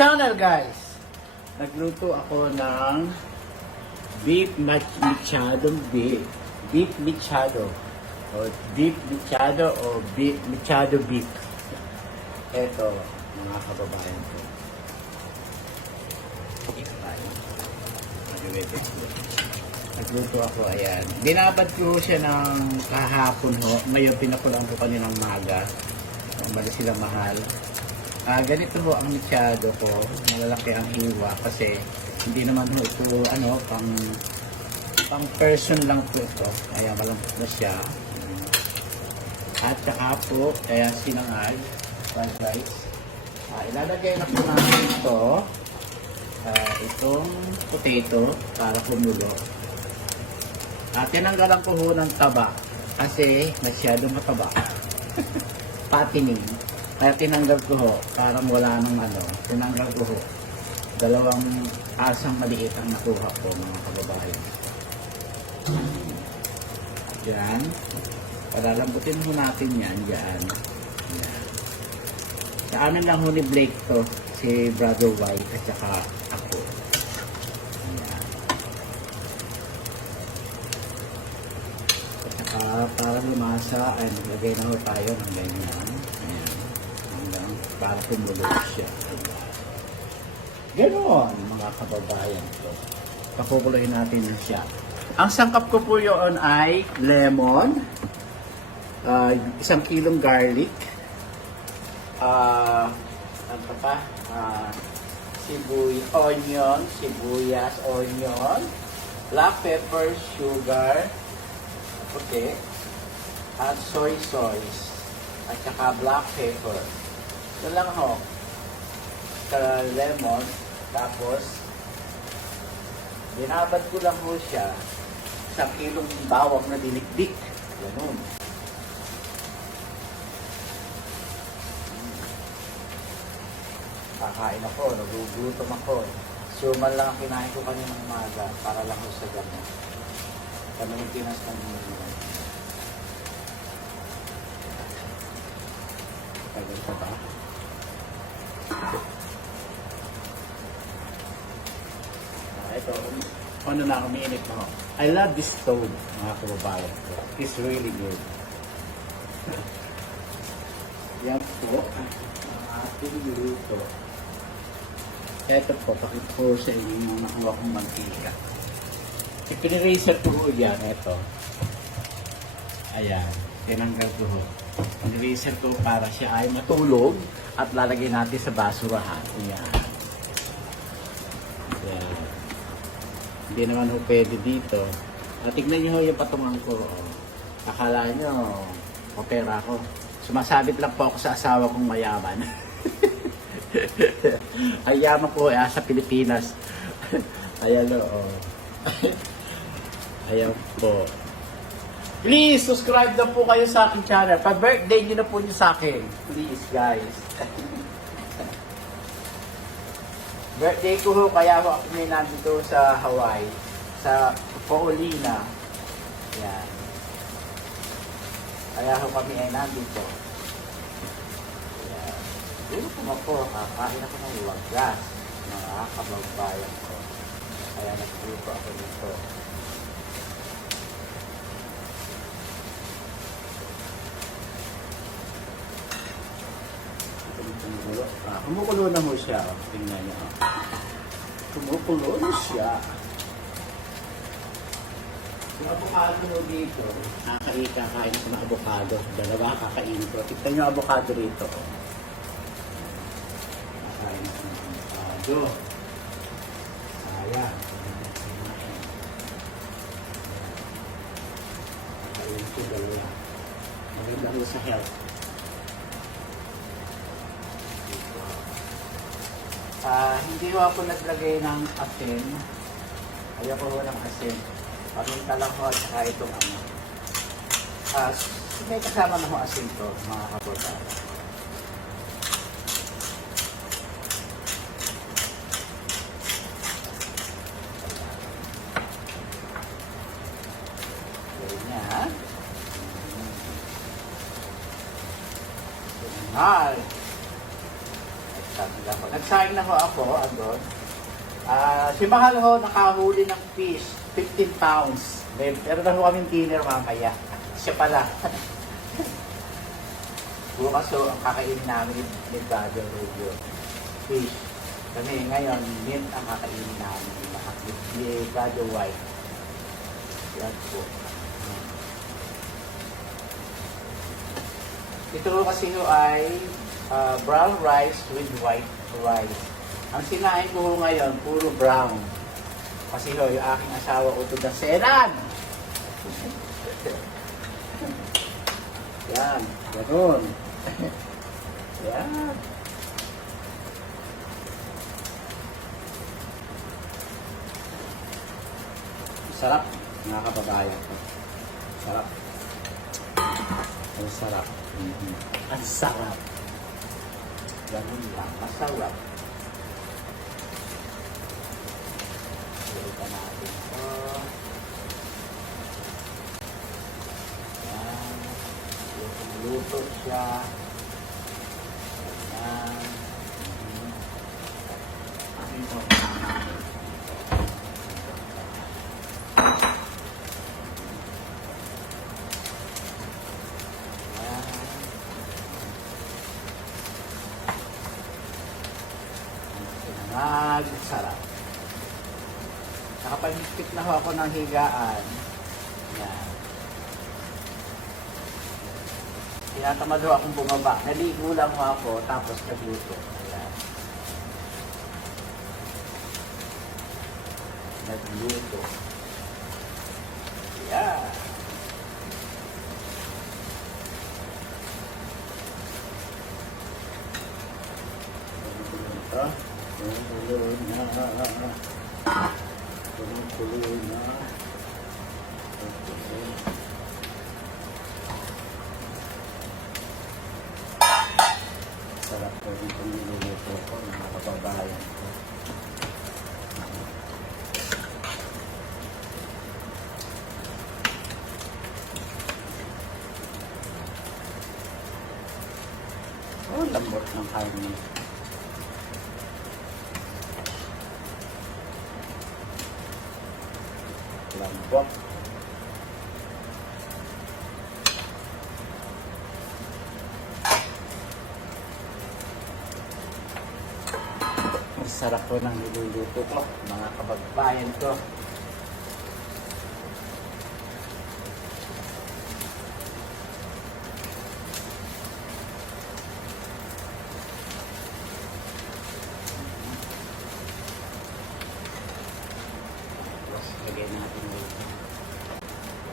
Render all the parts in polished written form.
channel, guys. Nagluto ako ng beef machado beef. Beef machado. O beef machado o beef machado beef. Ito, mga kababayan ko. Nagluto ako, ayan. Binabad ko siya ng kahapon ho. Ngayon, pinakulaan ko kaninang maga. Mali sila mahal. Ganito ho ang machado ko. Malalaki ang hiwa kasi hindi naman ho ito, pang person lang po ito. Ayan, malambot na siya. At saka po, kaya sinangay, fried rice. Ilalagay na po namin ito. Itong potato para kumulo. Tinanggalan ko ho ng taba kasi masyadong mataba. Patining. Kaya tinanggal ko ho para wala ng tinanggal ko ho. Dalawang asang maliit ang nakuha ko, mga kababayan. Yan. Palalambutin ho natin yan. Yan. Yan. Sa amin lang ho ni Blake to, si Brother White at saka ako. Yan. At saka para lumasa, ay naglagay na ho tayo ng ganyan. Ayan. Hanggang para kumulo siya. Ganon, mga kababayan ko. Pakukuloyin natin na siya. Ang sangkap ko po yun ay lemon, 1 kilong garlic, ano pa? Sibuyas, onion, black pepper, sugar, puti, at soy sauce, at saka black pepper. Ito lang ho. Sa lemon, tapos binabad ko lang ho siya 1 kilong bawang na dinikdik. Ganun. Kakain ako, nagugutom ako. Suman lang ang kinain ko kaninang umaga para lang sa gamot. Kami yung pinas ng mga. Tagal pa ba? Ito, ano na, umiinit na ako. I love this stove, mga kababayan ko. It's really good. Yan po, ang ating luto. Ito po, pakita ko sa inyo yung nakuha kong mantika. Ipiniraser ko ho yan, ito. Ayan, tinanggal ko ho. Piniraser ko para siya ay matulog at lalagay natin sa basurahan. Ayan. Ayan. Hindi naman ho pwede dito. Tignan nyo ho yung patungan ko. Akala nyo, opera ko. Sumasabit lang po ako sa asawa kong mayaman. Ay yaman po sa Pilipinas. Ayan o. Ayan po. Please, subscribe na po kayo sa aking channel. Pa-birthday nyo na po nyo sa akin. Please, guys. Birthday ko ho, kaya ako may nandito sa Hawaii. Sa Paulina. Yan. Kaya ho kami ay nandito. Dito po ako, kakain ako ng wagas, mga kababayan ko. Kaya nagluto ako dito. Kumukulo na mo siya. Tingnan niyo. Kumukulo na siya. Yung avocado mo dito, kakain ako ng avocado. Dalawa kakain ko. Tignan niyo avocado rito. Kakain ako ng avocado. Ayan. Kakain ko dalawa. Maganda ko sa health. Hindi ko ako naglagay ng asin. Ayoko ko ng asin. Paminta lang ko at saka itong may kasama na ko asin to, mga kababayan. Ganyan. Mahal. Nagsaing na ho ako, agad. Si Mahal ho, nakahuli ng fish, 15 pounds. Pero na ho kaming dinner mamaya. Siya pala. Bukas ho, ang kakainin namin ni Brother Rubio. Fish. Kami ngayon, mint ang kakainin namin ni Brother White. Yan po. Ito ho kasi ho ay brown rice with white rice. Ang sinain ko ho ngayon, puro brown. Kasi ho, yung aking asawa utod na seran. Yan, ganoon. Yan. Sarap, mga kababayan ko. Sarap. Ang sarap. Ang sarap. Ganun lang, masarap. Balikan natin ito. Ayan. Luto siya. Ayan. Ito. Sarap. Nakapag-stick na ho ako ng higaan. Yan. Tinatamad ho akong bumaba. Naligo lang ho ako, tapos nagluto. Ayan. Nagluto. Ayan. Ito. Tuloy na. Tuloy na. Sarap po itong niluluto ko, mga kababayan ko. Oh, lambot ng karne. Lambot. Ang sarap po ng niluluto ko, mga kabagbayan ko. Lagyan natin dito.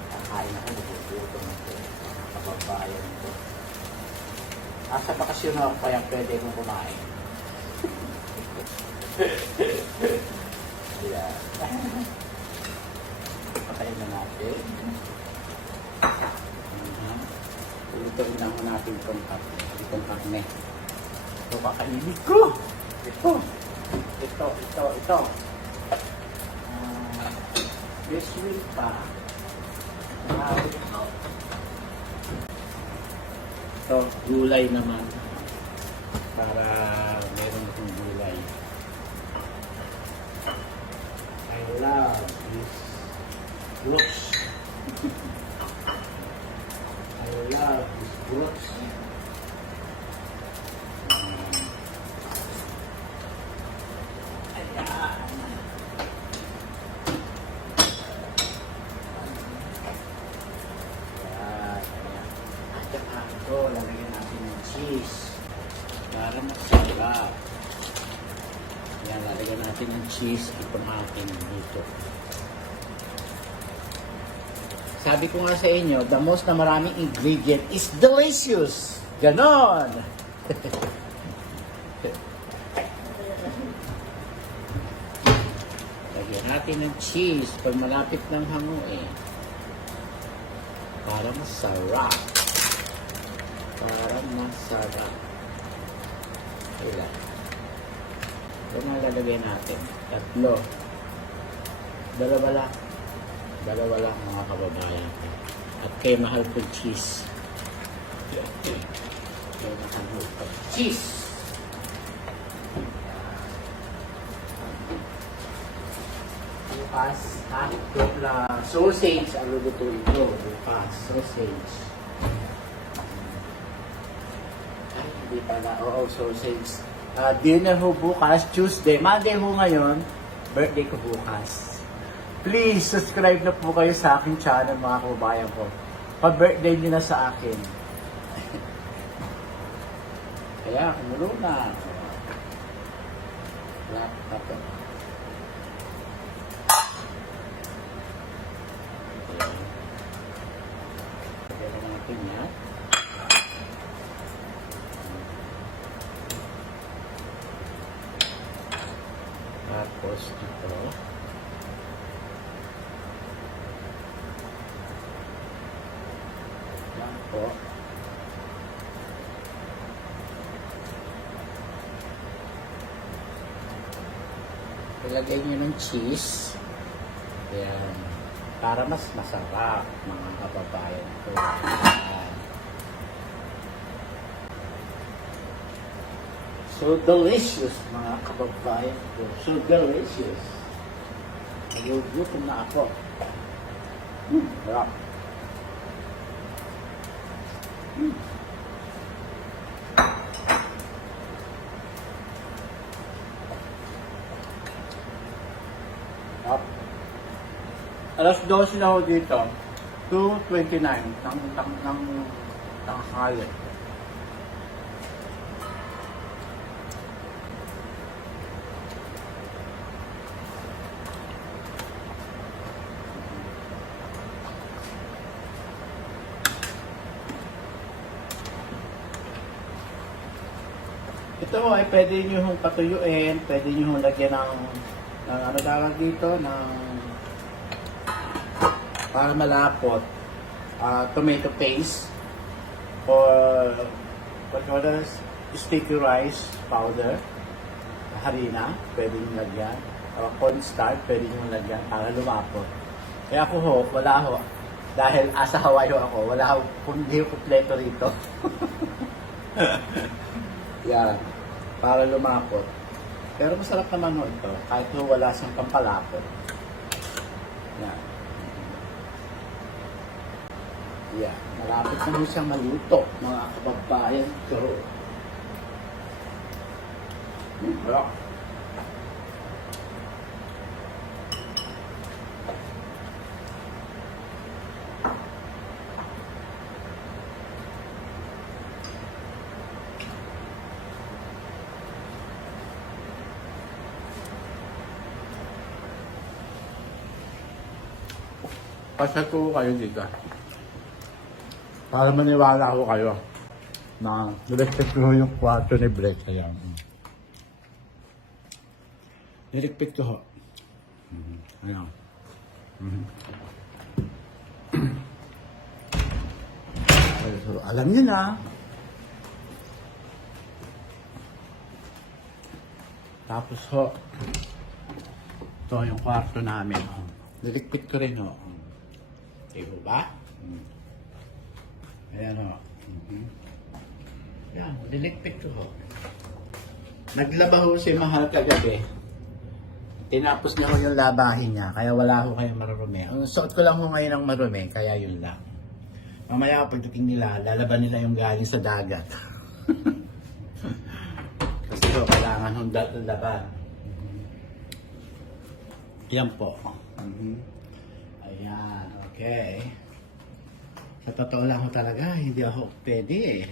Kakain ako, nagluto na ito. Mga kababayan ko. Sa bakasyon ako, kaya pwede kong kumain. Yeah. Patayin na natin. Ulutuin na natin itong karne. Ito kakainin ko. Ito. This will pa. Ito, gulay naman. Para meron itong gulay. I love this fruits. I love this fruits. Ito, lalagyan natin ng cheese para masarap. Yan, lalagyan natin ng cheese itong ating dito. Sabi ko nga sa inyo, the most na maraming ingredient is delicious. Ganon! Lagyan natin ng cheese pag malapit ng hanguin. Para masarap. Para masarap. Ilan? Ito nga lalagay natin. 3. Dalawa lang mga kababayan. At kay mahal po cheese. Kay mahal po cheese. bukas, hotdog na sausage ang lulutuin ko. Bukas, sausage. Ay, hindi pala. Oo, sausage. Dinner ho bukas, Tuesday. Monday ho ngayon, birthday ko bukas. Please, subscribe na po kayo sa aking channel, mga kababayan ko. Pa-birthday nyo na sa akin. Kaya, kumulo na. Tapos. Lagyan natin yan. Tapos ito. Yan po. Ilagay nyo ng cheese. Ayan. Para mas masarap, mga kababayan ko. Ayan. So delicious, mga kababayan ko. So delicious. Nagugutom na ako. Sarap. Up. Alas 12 na ako dito. 2:29 ng tanghali. Ito ay pwede nyo hong patuyuin, pwede nyo hong lagyan ng ano tawag dito, para malapot, tomato paste, or what else, sticky rice powder, harina, pwede nyo lagyan, cornstarch, pwede nyo lagyan para lumapot. Kaya ako ho, wala ho, dahil asa Hawaii ho ako, wala ho, hindi ho kompleto rito. Yan, para lumapot. Pero masarap naman ho ito, kahit ho wala siyang pampalapot. Yan. Yan, malapit na ho siyang maluto, mga kababayan ko. Sarap. Pasal ko kayo dito. Para maniwala ko kayo na niligpit ko yung kwarto ni Brett. Ayan. Niligpit ko ho. Ayan. So, alam niyo na. Tapos ho, ito yung kwarto namin. Niligpit ko rin ho. Diba ba? Ayan o. Yan, niligpit ko ho. Naglaba ho si Mahal kagabi. Tinapos niya ho yung labahin niya, kaya wala ho kayong marurumi. Ang suot ko lang ho ngayon ng marumi, kaya yun lang. Mamaya pagdating nila, lalaban nila yung galing sa dagat. Kasi ho, kailangan hong laban. Yan po. Ayan, okay. Sa totoo lang ho talaga, hindi ako pwede eh.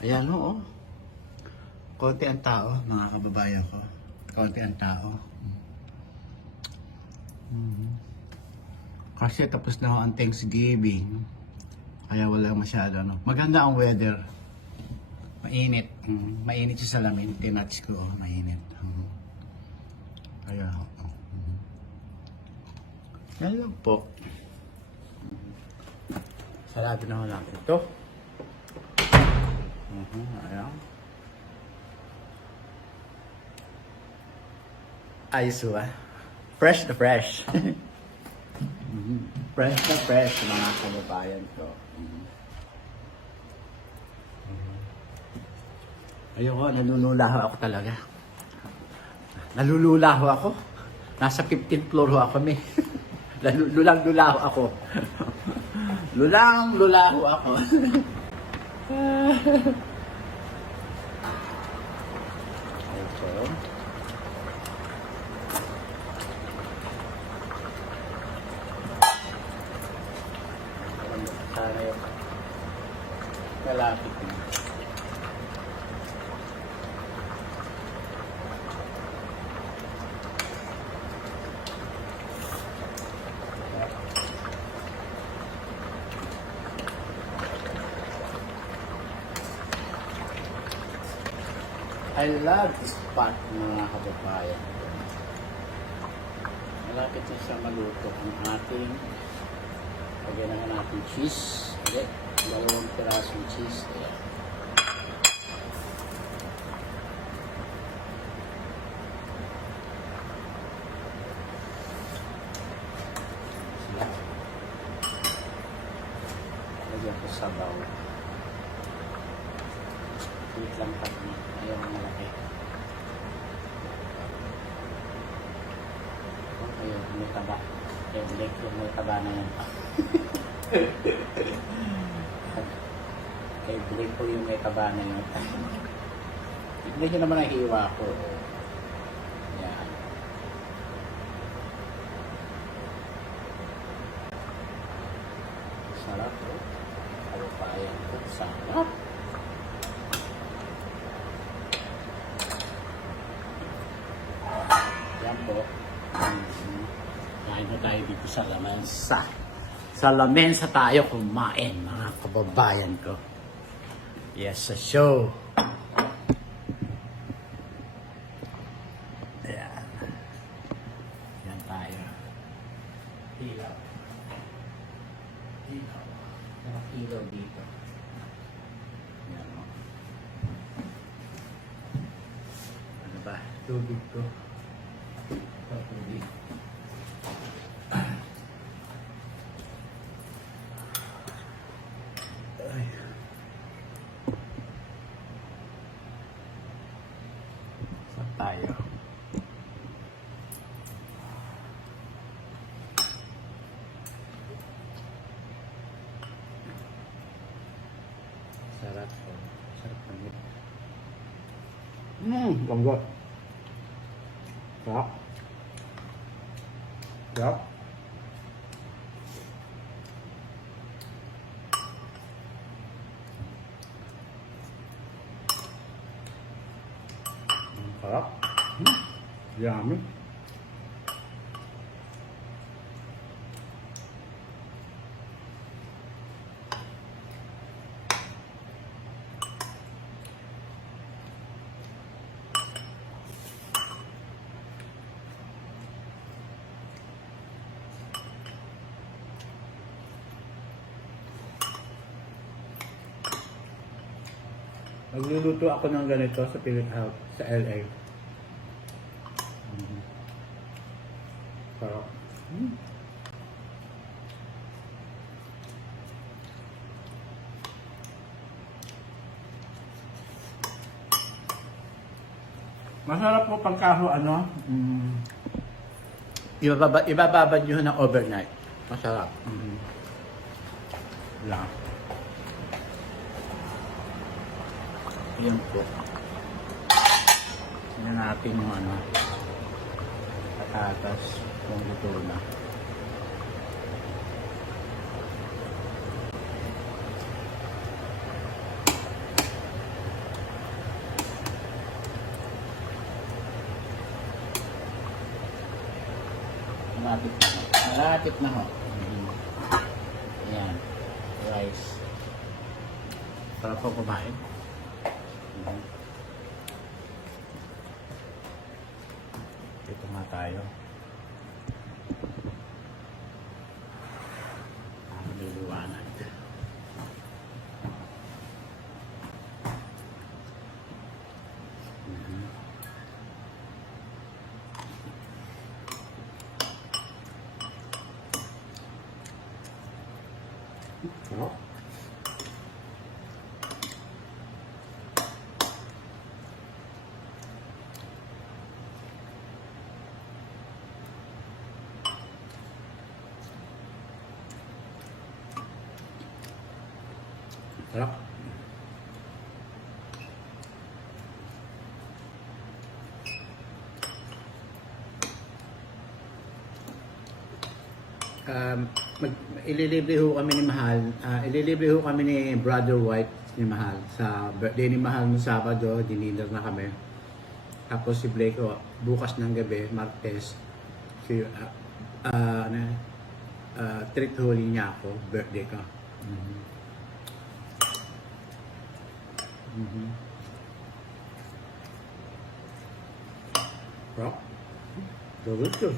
Ayan ho, oh. Konti ang tao, mga kababayan ko. Konti ang tao. Kasi tapos na ho ang Thanksgiving. Kaya wala masyado, no. Maganda ang weather. Mainit. Mainit yung salamin. Tinatch ko, oh. Mainit. Kaya ho. Yan lang po. Sarado na lang ito. Ayan. Ayos ba? Fresh na fresh. Fresh na fresh, mga kababayan ko. Ayoko, nalululaho ako talaga. Nalululaho ako. Nasa 15th floor ho ako, kami. Lulang-lulaho ako. Lulang-lulaho ako. Ito. Sana yung malapit na. I love this spot, mga kababayan. Malapit na siya maluto ang ating lagyan na natin cheese. Okay, 2 pirasong cheese. Ayan. Lagyan ko sabaw. Wait lang pa niya. Ayaw malaki. Ayaw, may taba. Kaya break yung may taba na yan. Kaya break ko yung may taba na yun. Tignan nyo naman ang hiwa ko. Yan. Sarap po. Kalupayan ko. Sarap. Yan po. Kain na tayo dito sa lamesa. Sa lamesa tayo kumain, mga kababayan ko. Yes, sa show. Ayan. Yan tayo. Ilaw. Ilaw. Ilaw dito. Yan o. Ano ba? Tubig ko. Tubig. Ay. Saan tayo? Sarap po. Sarap naman. Lambot. Sarap. Sarap. Sarap. Yummy. Nagluluto ako ng ganito sa Pilit House sa LA. Sarap. Masarap po pagkaho ibababad nyo ng overnight. Masarap. Lang. Yan po. Yan natin yung patatas kung luto na. Malapit na ho. Malapit na ho. Ayan. Rice. Sarap po kumain. Ito nga tayo. Liliwanag. Oh. Sarap. Ililibre ho kami ni Mahal. Ililibre ho kami ni Brother White ni Mahal. Sa birthday ni Mahal noong Sabado, dinner na kami. Tapos si Blake, bukas ng gabi, Martes, si, treat huli niya ako, birthday ka. Rock. Delicious.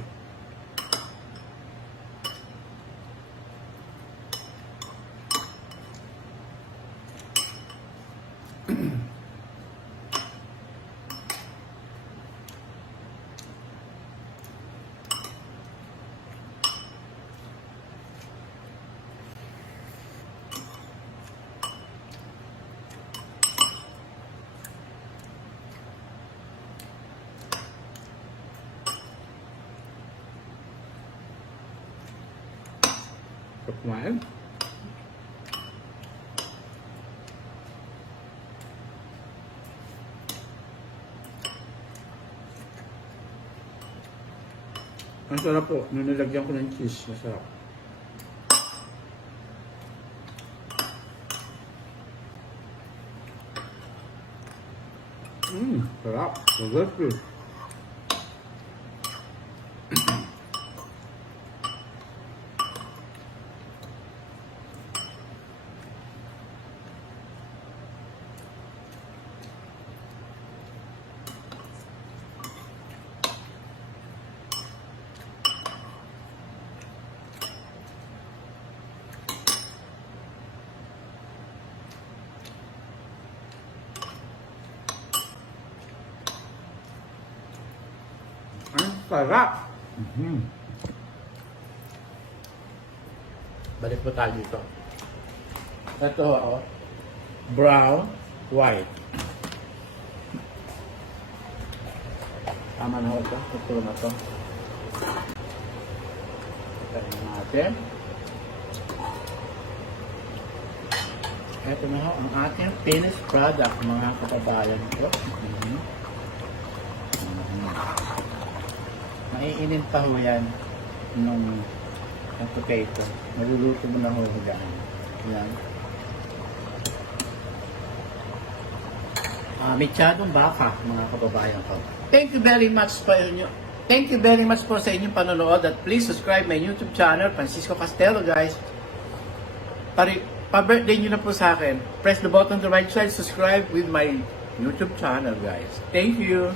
Kumain. Ang sarap po. Nung nilagyan ko ng cheese, masarap. Sarap. Delicious. Ang sarap! Balik po tayo dito. Ito brown, white. Tama na ho ito. Ito na ito. Ito natin. Ito na ho ang ating finished product, mga kababayan ko. Maiinin pa ho yan nung potato. Maluluto mo na ho dyan. Yan. Mechadong baka, mga kababayan ko. Thank you very much po inyo. Thank you very much po sa inyong panonood at please subscribe my YouTube channel, Francisco Castelo, guys. Pa-birthday nyo na po sa akin. Press the button on the right side, subscribe with my YouTube channel, guys. Thank you.